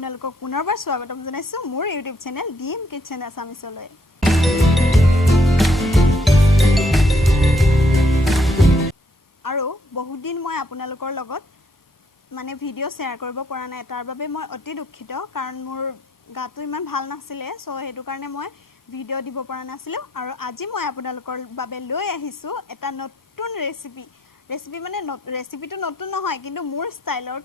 আপোনালোকক পুনৰবাৰ স্বাগতম জনাইছো মোৰ ইউটিউব চেনেল ডিএম কিচেন আছামিছলৈ। আৰু বহুত দিন মই আপোনালোকৰ লগত মানে ভিডিঅ' শ্বেয়াৰ কৰিব পৰা নাই, তাৰ বাবে মই অতি দুখিত, কাৰণ মোৰ গাটো ইমান ভাল নাছিলে। সো হেতু কাৰণে মই ভিডিঅ' দিব পৰা নাছিলো। আৰু আজি মই আপোনালোকৰ বাবে লৈ আহিছো এটা নতুন ৰেচিপি মানে ৰেচিপিটো নতুন নহয়, কিন্তু মোৰ ষ্টাইলৰ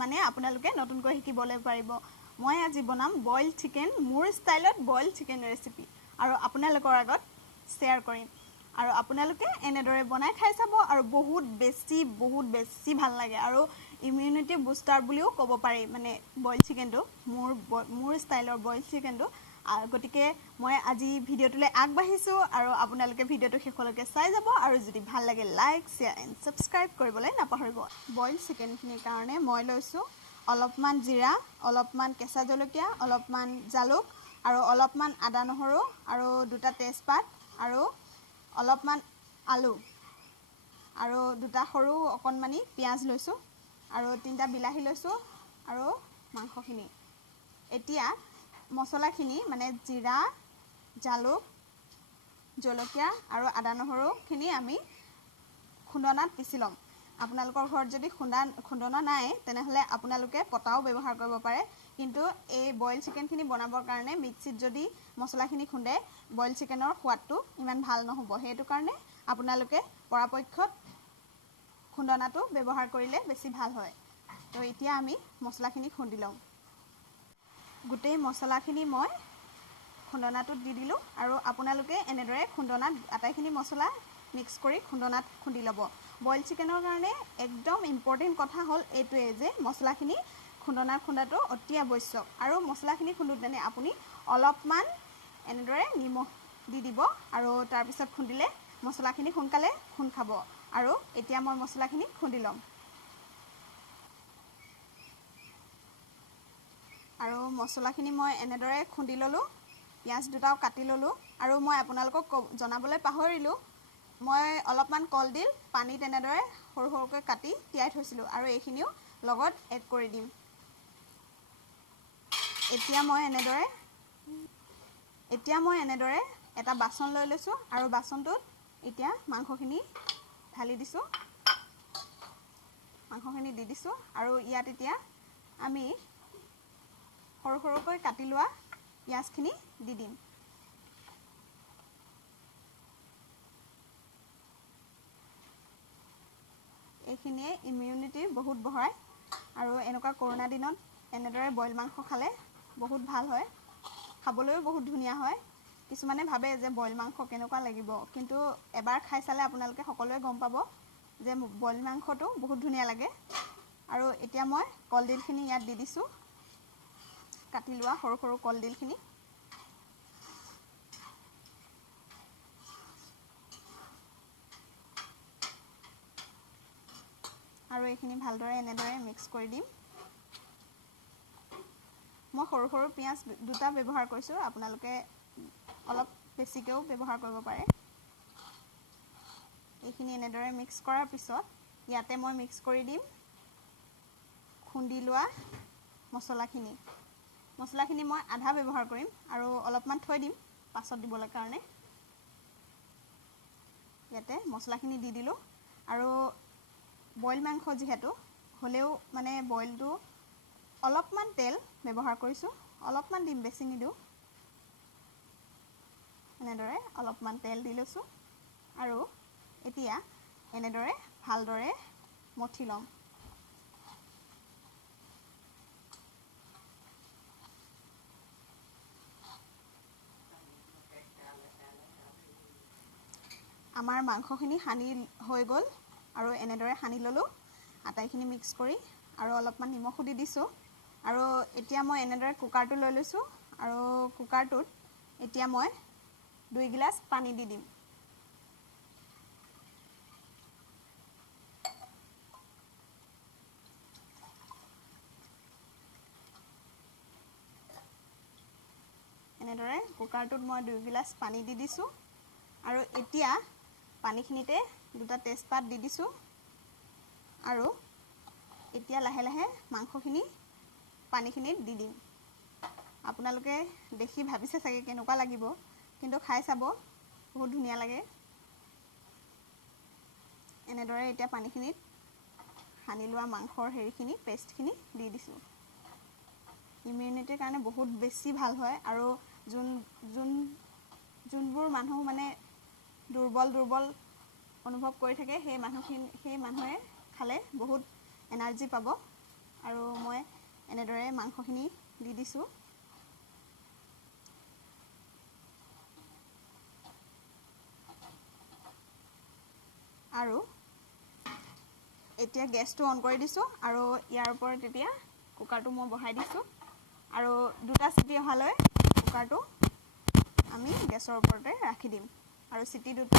মানে আপোনালোকে নতুনকৈ শিকিবলৈ পাৰিব। মই আজি বনাম বইল চিকেন, মোৰ ষ্টাইলত বইল চিকেন ৰেচিপি, আৰু আপোনালোকৰ আগত শ্বেয়াৰ কৰিম। আৰু আপোনালোকে এনেদৰে বনাই খাই চাব, আৰু বহুত বেছি ভাল লাগে, আৰু ইমিউনিটি বুষ্টাৰ বুলিও ক'ব পাৰি মানে বইল চিকেনটো, মোৰ ষ্টাইলৰ বইল চিকেনটো। গতিকে মই আজি ভিডিঅ'টোলৈ আগবাঢ়িছোঁ, আৰু আপোনালোকে ভিডিঅ'টো শেষলৈকে চাই যাব, আৰু যদি ভাল লাগে লাইক শ্বেয়াৰ এণ্ড ছাবস্ক্ৰাইব কৰিবলৈ নাপাহৰিব। বইল চিকেনখিনিৰ কাৰণে মই লৈছোঁ অলপমান জিৰা, অলপমান কেঁচা জলকীয়া, অলপমান জালুক, আৰু অলপমান আদা নহৰু, আৰু দুটা তেজপাত, আৰু অলপমান আলু, আৰু দুটা সৰু অকণমানি পিঁয়াজ লৈছোঁ, আৰু 3টা বিলাহী লৈছোঁ, আৰু মাংসখিনি। এতিয়া মছলাখিনি মানে জিৰা, জালুক, জলকীয়া আৰু আদা নহৰুখিনি আমি খুন্দনাত পিচি ল'ম। আপোনালোকৰ ঘৰত যদি খুন্দনা নাই তেনেহ'লে আপোনালোকে পটাও ব্যৱহাৰ কৰিব পাৰে, কিন্তু এই বইল চিকেনখিনি বনাবৰ কাৰণে মিক্সিত যদি মছলাখিনি খুন্দে বইল চিকেনৰ সোৱাদটো ইমান ভাল নহ'ব। সেইটো কাৰণে আপোনালোকে পৰাপক্ষত খুন্দনাটো ব্যৱহাৰ কৰিলে বেছি ভাল হয়। তো এতিয়া আমি মছলাখিনি খুন্দি লওঁ। গোটেই মছলাখিনি মই খুন্দনাটোত দি দিলোঁ, আৰু আপোনালোকে এনেদৰে খুন্দনাত আটাইখিনি মছলা মিক্স কৰি খুন্দনাত খুন্দি ল'ব। বইল চিকেনৰ কাৰণে একদম ইম্পৰ্টেণ্ট কথা হ'ল এইটোৱে যে মছলাখিনি খুন্দনাত খুন্দাটো অতি আৱশ্যক। আৰু মছলাখিনি খুন্দোতেনে আপুনি অলপমান এনেদৰে নিমখ দি দিব, আৰু তাৰপিছত খুন্দিলে মছলাখিনি সোনকালে খুন্দ খাব। আৰু এতিয়া মই মছলাখিনি খুন্দি ল'ম। আৰু মছলাখিনি মই এনেদৰে খুন্দি ল'লোঁ, পিঁয়াজ দুটাও কাটি ল'লোঁ, আৰু মই আপোনালোকক জনাবলৈ পাহৰিলোঁ, মই অলপমান কলডিল পানীত এনেদৰে সৰু সৰুকৈ কাটি তিয়াই থৈছিলোঁ, আৰু এইখিনিও লগত এড কৰি দিম। এতিয়া মই এনেদৰে এটা বাচন লৈ লৈছোঁ, আৰু বাচনটোত এতিয়া মাংসখিনি ঢালি দিছোঁ, মাংসখিনি দি দিছোঁ, আৰু ইয়াত এতিয়া আমি সৰু সৰুকৈ কাটি লোৱা পিঁয়াজখিনি দি দিম। এইখিনিয়ে ইমিউনিটি বহুত বঢ়ায়, আৰু এনেকুৱা কৰোণা দিনত এনেদৰে বইল মাংস খালে বহুত ভাল হয়, খাবলৈও বহুত ধুনীয়া হয়। কিছুমানে ভাবে যে বইল মাংস কেনেকুৱা লাগিব, কিন্তু এবাৰ খাই চালে আপোনালোকে সকলোৱে গম পাব যে বইল মাংসটো বহুত ধুনীয়া লাগে। আৰু এতিয়া মই কলডিলখিনি ইয়াত দি দিছোঁ, কাটি লোৱা সৰু সৰু কলডিলখিনি। আৰু এইখিনি ভালদৰে এনেদৰে মিক্স কৰি দিম। মই সৰু সৰু পিঁয়াজ দুটা ব্যৱহাৰ কৰিছোঁ, আপোনালোকে অলপ বেছিকৈও ব্যৱহাৰ কৰিব পাৰে। এইখিনি এনেদৰে মিক্স কৰাৰ পিছত ইয়াতে মই মিক্স কৰি দিম খুন্দি লোৱা মছলাখিনি মই আধা ব্যৱহাৰ কৰিম, আৰু অলপমান থৈ দিম পাছত দিবলৈ কাৰণে। ইয়াতে মছলাখিনি দি দিলোঁ, আৰু বইল মাংস যিহেতু হ'লেও মানে বইলটো অলপমান তেল ব্যৱহাৰ কৰিছোঁ, অলপমান দিম বেছি নিদিওঁ। এনেদৰে অলপমান তেল দি লৈছোঁ, আৰু এতিয়া এনেদৰে ভালদৰে মঠি ল'ম। আমাৰ মাংসখিনি সানি হৈ গ'ল, আৰু এনেদৰে সানি ল'লোঁ আটাইখিনি মিক্স কৰি, আৰু অলপমান নিমখো দি দিছোঁ। আৰু এতিয়া মই এনেদৰে কুকাৰটো লৈ লৈছোঁ, আৰু কুকাৰটোত এতিয়া মই 2 গিলাচ পানী দি দিম। এনেদৰে কুকাৰটোত মই 2 গিলাচ পানী দি দিছোঁ, আৰু এতিয়া পানীখিনিতে 2টা তেজপাত দি দিছোঁ, আৰু এতিয়া লাহে লাহে মাংসখিনি পানীখিনিত দি দিম। আপোনালোকে দেখি ভাবিছে চাগে কেনেকুৱা লাগিব, কিন্তু খাই চাব, বহুত ধুনীয়া লাগে। এনেদৰে এতিয়া পানীখিনিত সানি লোৱা মাংসৰ হেৰিখিনি পেষ্টখিনি দি দিছোঁ। ইমিউনিটিৰ কাৰণে বহুত বেছি ভাল হয়, আৰু যোনবোৰ মানুহ মানে দুৰ্বল অনুভৱ কৰি থাকে সেই মানুহে খালে বহুত এনাৰ্জি পাব। আৰু মই এনেদৰে মাংসখিনি দি দিছোঁ। আৰু এতিয়া গেছটো অন কৰি দিছোঁ, আৰু ইয়াৰ ওপৰত এতিয়া কুকাৰটো মই বহাই দিছোঁ, আৰু 2টা চিটি অহালৈ কুকাৰটো আমি গেছৰ ওপৰতে ৰাখি দিম, আৰু চিটি 2টা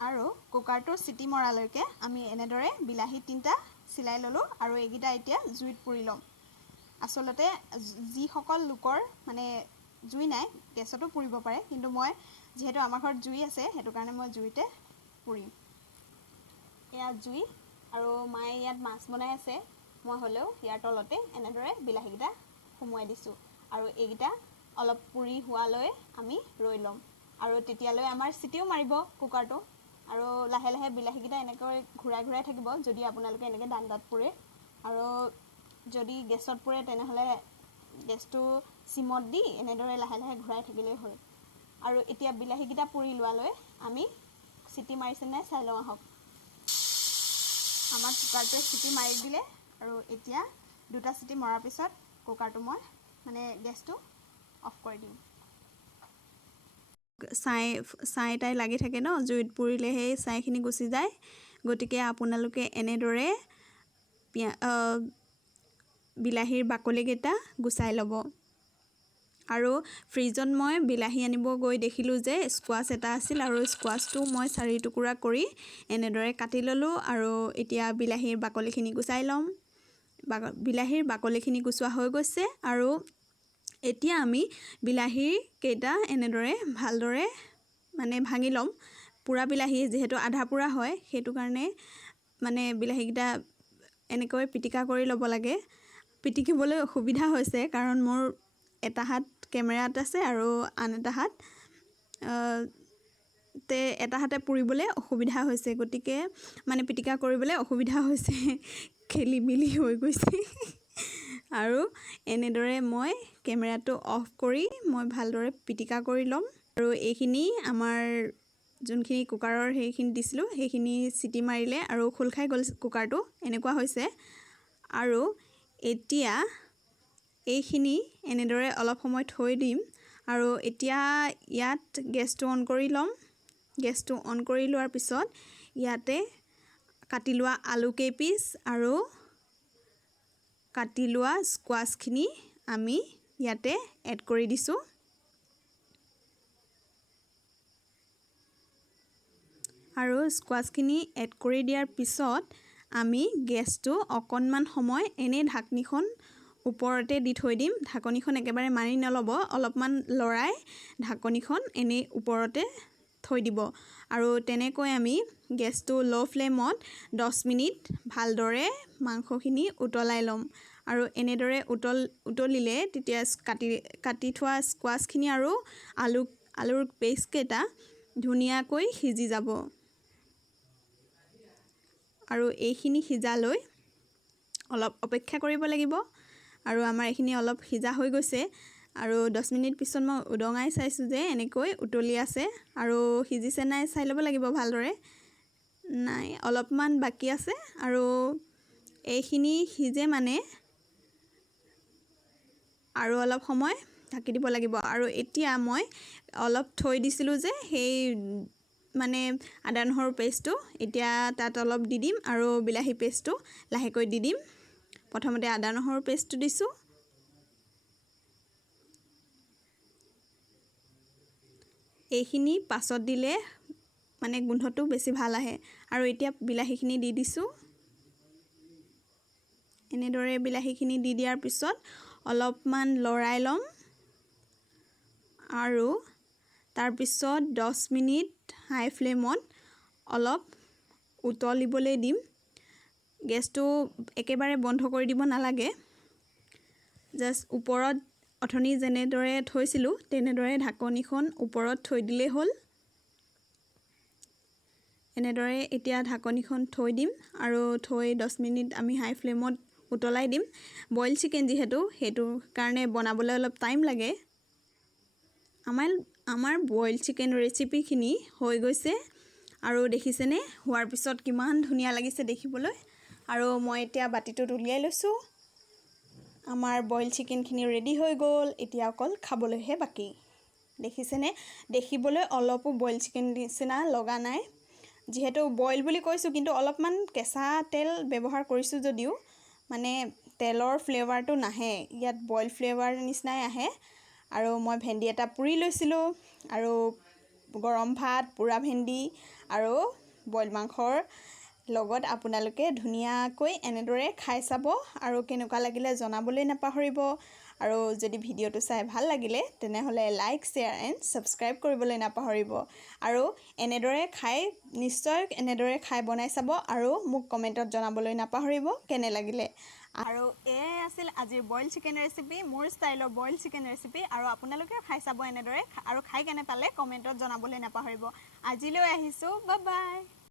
আৰু কুকাৰটো চিটি মৰালৈকে আমি এনেদৰে বিলাহী 3টা চিলাই ল'লোঁ, আৰু এইকেইটা এতিয়া জুইত পুৰি ল'ম। আচলতে যিসকল লোকৰ মানে জুই নাই গেছতো পুৰিব পাৰে, কিন্তু মই যিহেতু আমাৰ ঘৰত জুই আছে সেইটো কাৰণে মই জুইতে পুৰিম। এয়া জুই, আৰু মায়ে ইয়াত মাছ বনাই আছে, মই হ'লেও ইয়াৰ তলতে এনেদৰে বিলাহীকেইটা সুমুৱাই দিছোঁ, আৰু এইকেইটা অলপ পুৰি হোৱালৈ আমি ৰৈ ল'ম। আৰু তেতিয়ালৈ আমাৰ চিটিও মাৰিব কুকাৰটো, আৰু লাহে লাহে বিলাহীকেইটা এনেকৈ ঘূৰাই থাকিব যদি আপোনালোকে এনেকৈ দাণ্ডাত পুৰে। আৰু যদি গেছত পুৰে তেনেহ'লে গেছটো চিমত দি এনেদৰে লাহে লাহে ঘূৰাই থাকিলেই হ'ল। আৰু এতিয়া বিলাহীকেইটা পুৰি লোৱালৈ আমি চিটি মাৰিছে নাই চাই লওঁ আহক। আমাৰ কুকাৰটোৱে চিটি মাৰি দিলে, আৰু এতিয়া 2টা চিটি মৰাৰ পিছত কুকাৰটো মই গেছটো অফ কৰি দিম। ছাই তাই লাগি থাকে ন, জুইত পুৰিলে সেই ছাইখিনি গুচি যায়। গতিকে আপোনালোকে এনেদৰে বিলাহীৰ বাকলিকেইটা গুচাই ল'ব। আৰু ফ্ৰিজত মই বিলাহী আনিব গৈ দেখিলোঁ যে স্কোৱাছ এটা আছিল, আৰু স্কোৱাছটো মই 4 টুকুৰা কৰি এনেদৰে কাটি ল'লোঁ। আৰু এতিয়া বিলাহীৰ বাকলিখিনি গুচাই ল'ম। বিলাহীৰ বাকলিখিনি গুচোৱা হৈ গৈছে, আৰু এতিয়া আমি বিলাহীৰ কেইটা এনেদৰে ভালদৰে ভাঙি ল'ম। পুৰা বিলাহী যিহেতু আধা পুৰা হয়, সেইটো কাৰণে বিলাহীকেইটা এনেকৈ পিটিকা কৰি ল'ব লাগে। পিটিকিবলৈ অসুবিধা হৈছে কাৰণ মোৰ এটা হাত কেমেৰাত আছে আৰু আন এটা হাত এটা হাতে পুৰিবলৈ অসুবিধা হৈছে, গতিকে পিটিকা কৰিবলৈ অসুবিধা হৈছে, খেলি মেলি হৈ গৈছে। আৰু এনেদৰে মই কেমেৰাটো অফ কৰি মই ভালদৰে পিটিকা কৰি ল'ম। আৰু এইখিনি আমাৰ যোনখিনি কুকাৰৰ সেইখিনি দিছিলোঁ সেইখিনি চিটি মাৰিলে আৰু খোল খাই গ'ল কুকাৰটো, এনেকুৱা হৈছে। আৰু এতিয়া এইখিনি এনেদৰে অলপ সময় থৈ দিম, আৰু এতিয়া ইয়াত গেছটো অন কৰি ল'ম। গেছটো অন কৰি লোৱাৰ পিছত ইয়াতে কাটি লোৱা আলু কেইপিচ আৰু কাটি লোৱা স্কোৱাছখিনি আমি ইয়াতে এড কৰি দিছোঁ। আৰু স্কোৱাছখিনি এড কৰি দিয়াৰ পিছত আমি গেছটো অকণমান সময় এনেই ঢাকনিখন ওপৰতে দি থৈ দিম। ঢাকনিখন একেবাৰে মাৰি নল'ব, অলপমান লৰাই ঢাকনিখন এনেই ওপৰতে থৈ দিব। আৰু তেনেকৈ আমি গেছটো ল' ফ্লেমত 10 মিনিট ভালদৰে মাংসখিনি উতলাই ল'ম। আৰু এনেদৰে উতলিলে তেতিয়া কাটি থোৱা স্কোৱাছখিনি আৰু আলুৰ পেষ্টকেইটা ধুনীয়াকৈ সিজি যাব। আৰু এইখিনি সিজালৈ অলপ অপেক্ষা কৰিব লাগিব। আৰু আমাৰ এইখিনি অলপ সিজা হৈ গৈছে, আৰু 10 মিনিট পিছত মই উদঙাই চাইছোঁ যে এনেকৈ উতলি আছে। আৰু সিজিছে নাই চাই ল'ব লাগিব ভালদৰে। নাই, অলপমান বাকী আছে, আৰু এইখিনি সিজে আৰু অলপ সময় ঢাকি দিব লাগিব। আৰু এতিয়া মই অলপ থৈ দিছিলোঁ যে সেই আদা নহৰু পেষ্টটো এতিয়া তাত অলপ দি দিম, আৰু বিলাহী পেষ্টটো লাহেকৈ দি দিম। প্ৰথমতে আদা নহৰু পেষ্টটো দিছোঁ, এইখিনি পাছত দিলে গোন্ধটো বেছি ভাল আহে। আৰু এতিয়া বিলাহীখিনি দি দিছোঁ। এনেদৰে বিলাহীখিনি দি দিয়াৰ পিছত অলপমান লৰাই ল'ম, আৰু তাৰপিছত 10 মিনিট হাই ফ্লেমত অলপ উতলিবলৈ দিম। গেছটো একেবাৰে বন্ধ কৰি দিব নালাগে জাষ্ট ওপৰত অথনি যেনেদৰে থৈছিলোঁ তেনেদৰে ঢাকনিখন ওপৰত থৈ দিলেই হ'ল এনেদৰে এতিয়া ঢাকনিখন থৈ দিম আৰু থৈ 10 মিনিট আমি হাই ফ্লেমত উতলাই দিম বইল চিকেন যিহেতু সেইটো কাৰণে বনাবলৈ অলপ টাইম লাগে আমাৰ বইল চিকেন ৰেচিপিখিনি হৈ গৈছে আৰু দেখিছেনে হোৱাৰ পিছত কিমান ধুনীয়া লাগিছে দেখিবলৈ আৰু মই এতিয়া বাটিটোত উলিয়াই লৈছোঁ আমাৰ বইল চিকেনখিনি ৰেডি হৈ গ'ল এতিয়া অকল খাবলৈহে বাকী দেখিছেনে দেখিবলৈ অলপো বইল চিকেন নিচিনা লগা নাই যিহেতু বইল বুলি কৈছোঁ কিন্তু অলপমান কেঁচা তেল ব্যৱহাৰ কৰিছোঁ যদিও মানে তেলৰ ফ্লেভাৰটো নাহে ইয়াত বইল ফ্লেভাৰ নিচিনাই আহে আৰু মই ভেন্দি এটা পুৰি লৈছিলোঁ আৰু গৰম ভাত পুৰা ভেন্দি আৰু বইল মাংসৰ লগত আপোনালোকে ধুনীয়াকৈ এনেদৰে খাই চাব আৰু কেনেকুৱা লাগিলে জনাবলৈ নাপাহৰিব আৰু যদি ভিডিঅ'টো চাই ভাল লাগিলে তেনেহ'লে লাইক শ্বেয়াৰ এণ্ড ছাবস্ক্ৰাইব কৰিবলৈ নাপাহৰিব আৰু এনেদৰে খাই নিশ্চয় এনেদৰে খাই বনাই চাব আৰু মোক কমেণ্টত জনাবলৈ নাপাহৰিব কেনে লাগিলে আৰু এয়াই আছিল আজিৰ বইল চিকেন ৰেচিপি মোৰ ষ্টাইলৰ বইল চিকেন ৰেচিপি আৰু আপোনালোকে খাই চাব এনেদৰে আৰু খাই কেনে পালে কমেণ্টত জনাবলৈ নাপাহৰিব আজিলৈ আহিছোঁ বাই বাই